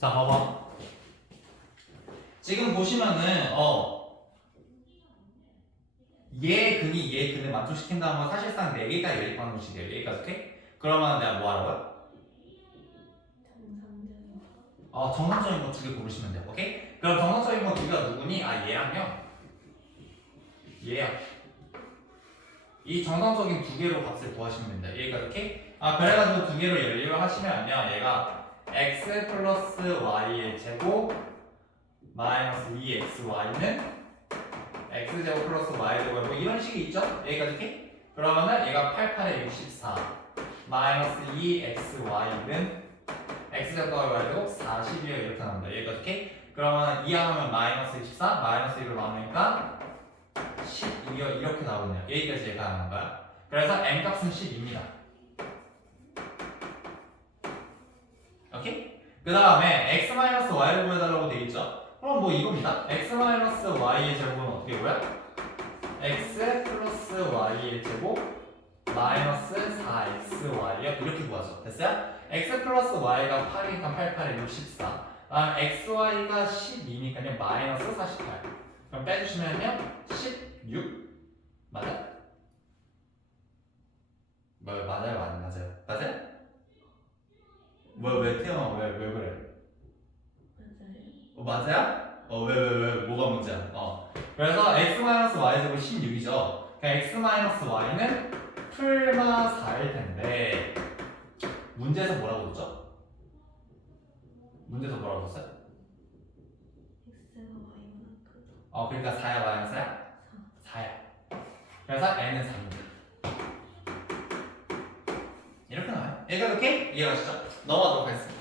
자, 봐봐. 지금 보시면은 어. 얘 근이 얘 근을 만족시킨다는 건 사실상 4개까지 대입하는 것이에요. 여기까지 오케이? 그러면 내가 뭐 하라고요? 정상적인 어, 정상적인 거 두 개 고르시면 돼요. 오케이? 그럼 정상적인 거 두 개가 누구니? 아, 얘랑요. 얘야. 이 정상적인 두 개로 값을 구하시면 됩니다. 여기까지 오케이? 아, 그래가지고 두 개로 연립을 하시면요. 얘가 x 플러스 y의 제곱 마이너스 2xy는 x제곱 플러스 y제곱 뭐 이런 식이 있죠? 여기까지 오케이? 그러면은 얘가 88에 64 마이너스 2xy는 x제곱 더하기 y제곱 40이에요 이렇게 나옵니다 여기까지 오케이? 그러면 2 하면 마이너스 24 마이너스 1로 나오니까 12요 이렇게 나오네요 여기까지 얘가 나온 거야 그래서 m 값은 10입니다 오케이? 그 다음에 x 마이너스 y를 구해달라고 되어 있죠? 그럼 뭐 이겁니다 x 마이너스 y의 제곱은 어떻게 구해? x 플러스 y의 제곱 마이너스 4xy요 이렇게 구하죠 됐어요? x 플러스 y가 8이니까 8, 8에 64 아, xy가 12니까요 마이너스 48 그럼 빼주시면요 16 맞아? 뭐 맞아요 안 맞아요? 맞아요? 뭐왜 태영아 왜, 왜 그래? 맞아요. 어, 맞아요? 어, 왜, 왜, 왜, 뭐가 문제야? 어. 그래서 x-y제곱 16이죠. 그러니까 x-y는 풀마 4일 텐데, 문제에서 뭐라고 줬죠? 문제에서 뭐라고 줬어요? 어, 그러니까 4야, 마이너스야? 4야. 그래서 n은 4 얘가 이렇게 이해가시죠? 넘어가도록 하겠습니다.